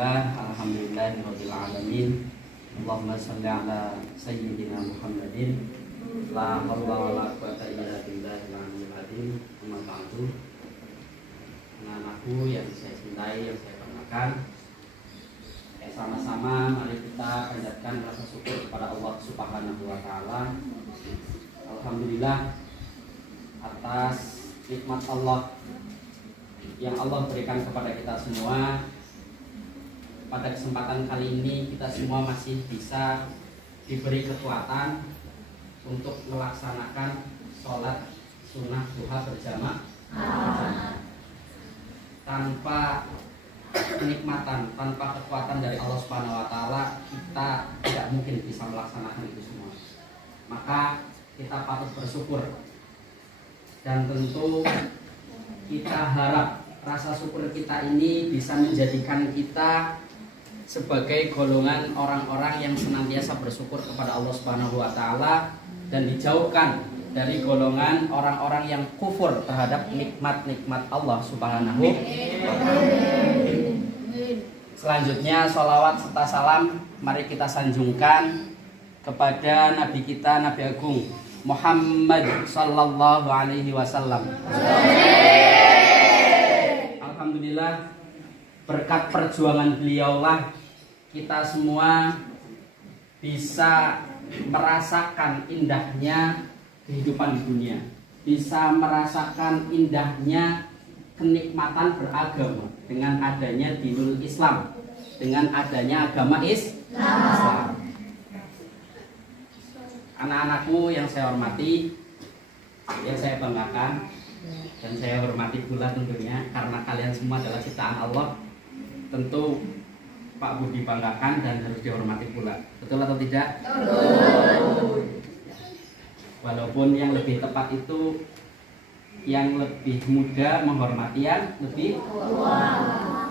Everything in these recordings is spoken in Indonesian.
Bismillah, alhamdulillahirabbil alamin. Allahumma shalli ala sayyidina Muhammadin. La haula wala quwwata illa billahil aliyyil azim. Amma ba'du. Anak-anakku yang saya cintai, yang saya banggakan, sama-sama mari kita panjatkan rasa syukur kepada Allah Subhanahu wa taala. Alhamdulillah atas nikmat Allah yang Allah berikan kepada kita semua. Pada kesempatan kali ini kita semua masih bisa diberi kekuatan untuk melaksanakan sholat sunnah duha berjamaah. Tanpa kenikmatan, tanpa kekuatan dari Allah Subhanahu wa taala, kita tidak mungkin bisa melaksanakan itu semua. Maka kita patut bersyukur. Dan tentu kita harap rasa syukur kita ini bisa menjadikan kita sebagai golongan orang-orang yang senantiasa bersyukur kepada Allah Subhanahu wa taala dan dijauhkan dari golongan orang-orang yang kufur terhadap nikmat-nikmat Allah Subhanahu wa taala. Selanjutnya sholawat serta salam mari kita sanjungkan kepada Nabi kita, Nabi Agung Muhammad sallallahu alaihi wasallam. Alhamdulillah berkat perjuangan beliaulah kita semua bisa merasakan indahnya kehidupan di dunia, bisa merasakan indahnya kenikmatan beragama dengan adanya dinul Islam, dengan adanya agama Islam. Anak-anakku yang saya hormati, yang saya banggakan, dan saya hormati pula tentunya karena kalian semua adalah ciptaan Allah. Tentu Pak Budi banggakan dan harus dihormati pula. Betul atau tidak? Betul. Walaupun yang lebih tepat itu yang lebih muda menghormati yang lebih tua,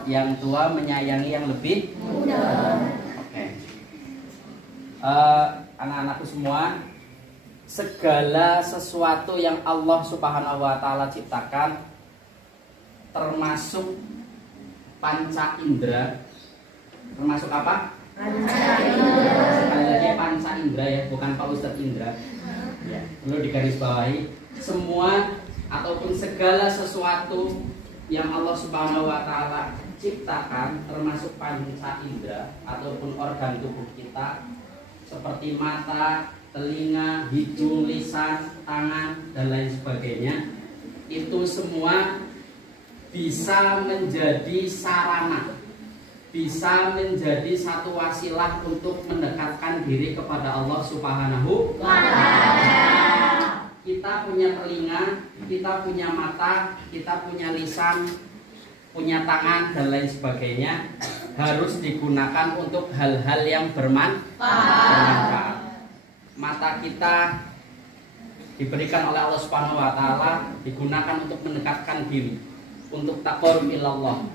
yang tua menyayangi yang lebih muda. Oke. Anak-anakku semua, segala sesuatu yang Allah Subhanahu wa taala ciptakan termasuk panca indera. Termasuk apa? Panca indera. Sekali lagi panca indera ya, bukan Pak Ustadz Indra. Ya, perlu digarisbawahi. Semua ataupun segala sesuatu yang Allah Subhanahu wa taala ciptakan termasuk panca indera ataupun organ tubuh kita seperti mata, telinga, hidung, lisan, tangan dan lain sebagainya. Itu semua bisa menjadi sarana, bisa menjadi satu wasilah untuk mendekatkan diri kepada Allah Subhanahu wa taala. Kita punya telinga, kita punya mata, kita punya lisan, punya tangan dan lain sebagainya harus digunakan untuk hal-hal yang bermanfaat. Mata kita diberikan oleh Allah Subhanahu wa taala digunakan untuk mendekatkan diri, untuk taqarrub ilallah,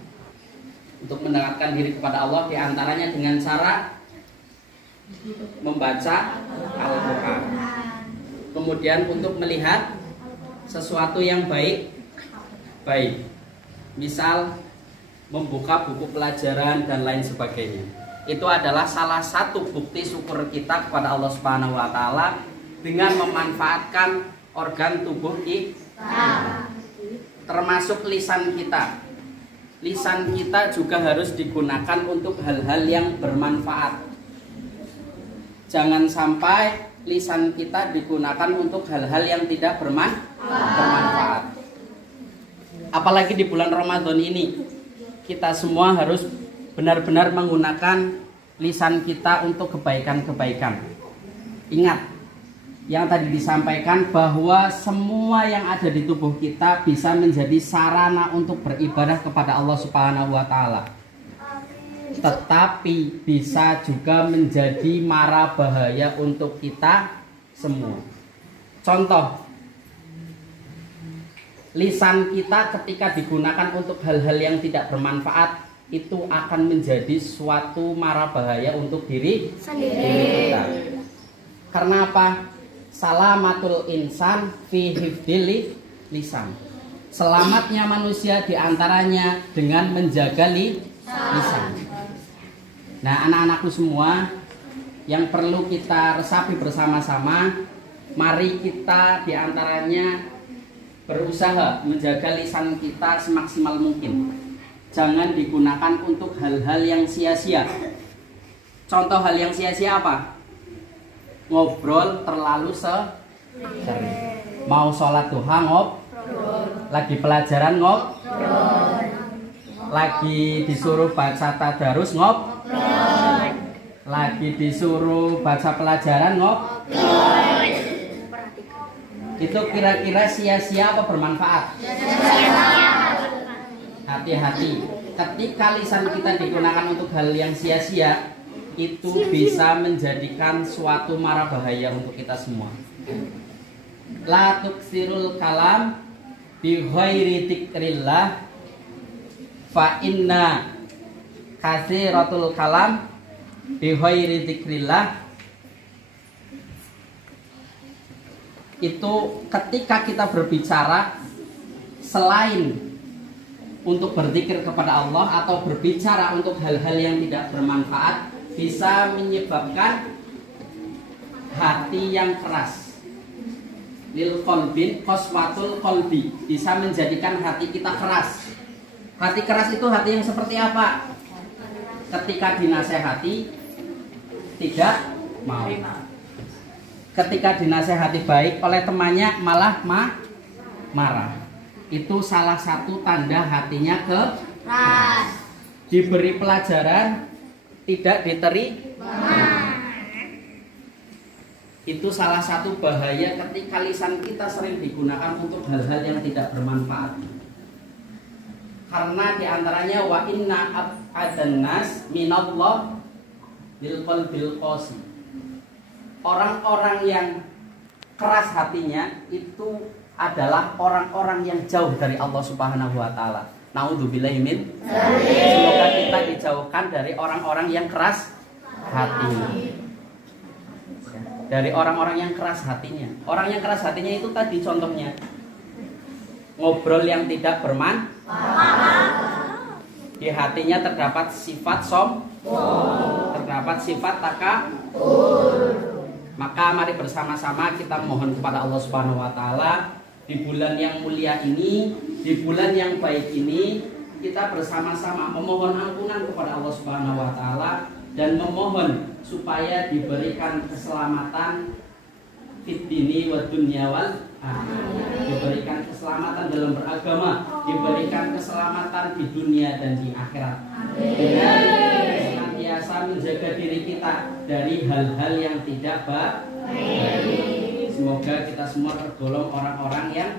untuk mendekatkan diri kepada Allah, diantaranya dengan cara membaca Al-Quran. Kemudian untuk melihat sesuatu yang baik, misal membuka buku pelajaran dan lain sebagainya. Itu adalah salah satu bukti syukur kita kepada Allah Subhanahu wa taala dengan memanfaatkan organ tubuh kita, termasuk lisan kita. Lisan kita juga harus digunakan untuk hal-hal yang bermanfaat. Jangan sampai lisan kita digunakan untuk hal-hal yang tidak bermanfaat. Apalagi di bulan Ramadan ini, kita semua harus benar-benar menggunakan lisan kita untuk kebaikan-kebaikan. Ingat yang tadi disampaikan bahwa semua yang ada di tubuh kita bisa menjadi sarana untuk beribadah kepada Allah Subhanahu wa taala. Tetapi bisa juga menjadi mara bahaya untuk kita semua. Contoh, lisan kita ketika digunakan untuk hal-hal yang tidak bermanfaat itu akan menjadi suatu mara bahaya untuk diri kita. Karena apa? Salamatul insan fi hifdil lisan. Selamatnya manusia diantaranya dengan menjaga lisan. Nah, anak-anakku semua, yang perlu kita resapi bersama-sama, mari kita diantaranya berusaha menjaga lisan kita semaksimal mungkin. Jangan digunakan untuk hal-hal yang sia-sia. Contoh hal yang sia-sia apa? Ngobrol terlalu sering. Mau sholat duha ngobrol, lagi pelajaran ngobrol, lagi disuruh baca tadarus ngobrol, lagi disuruh baca pelajaran ngobrol. Itu kira-kira sia-sia apa bermanfaat? Hati-hati, ketika lisan kita digunakan untuk hal yang sia-sia, itu bisa menjadikan suatu mara bahaya untuk kita semua. La tuksirul kalam bi ghairi dzikrillah fa inna katsiratul kalam bi ghairi dzikrillah. Itu ketika kita berbicara selain untuk berzikir kepada Allah atau berbicara untuk hal-hal yang tidak bermanfaat, bisa menyebabkan hati yang keras. Lil qalbin qaswatul qalbi, bisa menjadikan hati kita keras. Hati keras itu hati yang seperti apa? Ketika dinasehati tidak mau. Ketika dinasehati baik oleh temannya malah marah. Itu salah satu tanda hatinya keras. Diberi pelajaran tidak diterima. Itu salah satu bahaya ketika lisan kita sering digunakan untuk hal-hal yang tidak bermanfaat. Karena diantaranya wa inna adannas minallah bil qalbil qasi. Orang-orang yang keras hatinya itu adalah orang-orang yang jauh dari Allah Subhanahu wa taala. Naudzubillahi min. Semoga kita dijauhkan dari orang-orang yang keras hatinya. Dari orang-orang yang keras hatinya. Orang yang keras hatinya itu tadi contohnya ngobrol yang tidak bermanfaat. Di hatinya terdapat sifat terdapat sifat takabur. Maka mari bersama-sama kita mohon kepada Allah Subhanahu wa taala di bulan yang mulia ini, di bulan yang baik ini, kita bersama-sama memohon ampunan kepada Allah Subhanahu wa taala dan memohon supaya diberikan keselamatan fid dini wa dunya wal akhirah. Diberikan keselamatan dalam beragama, diberikan keselamatan di dunia dan di akhirat. Dengan senantiasa menjaga diri kita dari hal-hal yang tidak baik. Semoga kita semua tergolong orang-orang yang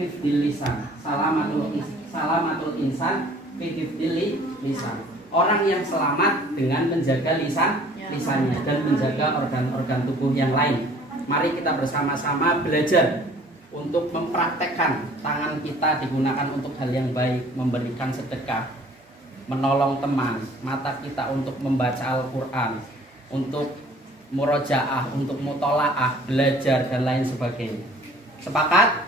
hifdzil lisan. Salamatul insan fi hifdzil lisan. Orang yang selamat dengan menjaga lisannya dan menjaga organ-organ tubuh yang lain. Mari kita bersama-sama belajar untuk mempraktekkan tangan kita digunakan untuk hal yang baik, memberikan sedekah, menolong teman, mata kita untuk membaca Al-Quran, untuk murojaah, untuk mutolaah, belajar dan lain sebagainya. Sepakat?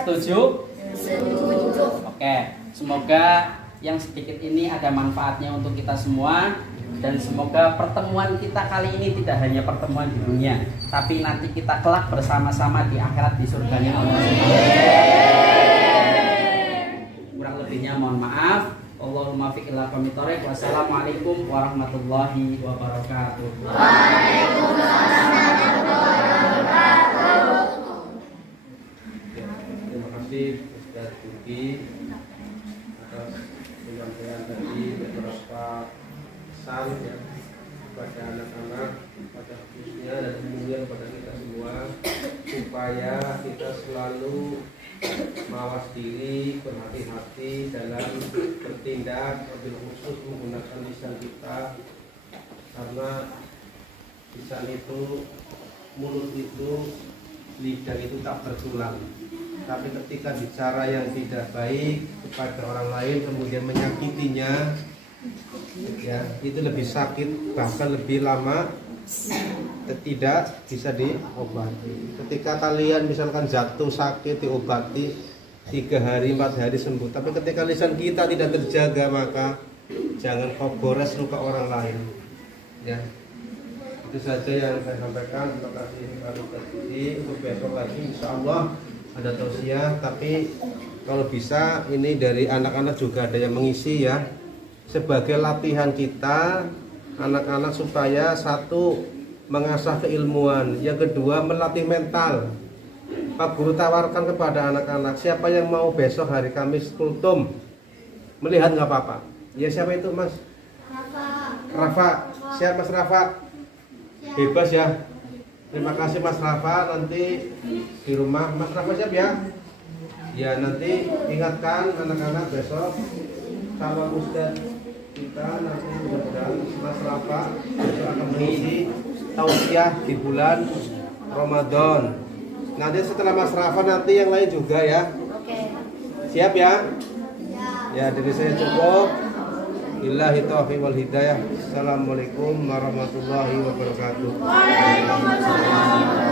Setuju? Setuju. Oke, semoga yang sedikit ini ada manfaatnya untuk kita semua. Dan semoga pertemuan kita kali ini tidak hanya pertemuan di dunia, tapi nanti kita kelak bersama-sama di akhirat di surganya Allah. Kurang lebihnya mohon maaf. Allahumma fiq ila qamit thoriq. Wassalamualaikum warahmatullahi wabarakatuh. Waalaikumsalam warahmatullahi wabarakatuh. Terima kasih Ustaz Budi atas penyampaian tadi beberapa pesan ya kepada anak-anak, pada khususnya dan kemudian kepada kita semua, supaya kita selalu mawas diri, berhati-hati dalam bertindak, wabil khusus menggunakan lisan kita, karena lisan itu, mulut itu, lidah itu tak bertulang. Tapi ketika bicara yang tidak baik kepada orang lain kemudian menyakitinya, ya itu lebih sakit, bahkan lebih lama tidak bisa diobati. Ketika kalian misalkan jatuh sakit diobati 3 hari 4 hari sembuh, tapi ketika lisan kita tidak terjaga maka jangan kau gores luka orang lain. Ya, itu saja yang saya sampaikan. Terima kasih Pak Tadi. Untuk besok lagi insya Allah ada tausiah, tapi kalau bisa ini dari anak-anak juga ada yang mengisi ya, sebagai latihan kita anak-anak supaya satu mengasah keilmuan, yang kedua melatih mental. Pak Guru tawarkan kepada anak-anak, siapa yang mau besok hari Kamis kultum melihat nggak apa-apa. Ya siapa itu Mas? Rafa. Siap Mas Rafa? Bebas ya. Terima kasih Mas Rafa. Nanti di rumah Mas Rafa siap ya? Ya nanti ingatkan anak-anak besok kalau Ustaz kita nanti mudah-mudahan Mas Rafa besok akan mengisi tausiah di bulan Ramadan. Nanti setelah Mas Rafa nanti yang lain juga ya. Oke. Siap ya? Ya dari saya cukup. Billahi taufiq wal hidayah. Assalamualaikum warahmatullahi wabarakatuh. Waalaikumsalam.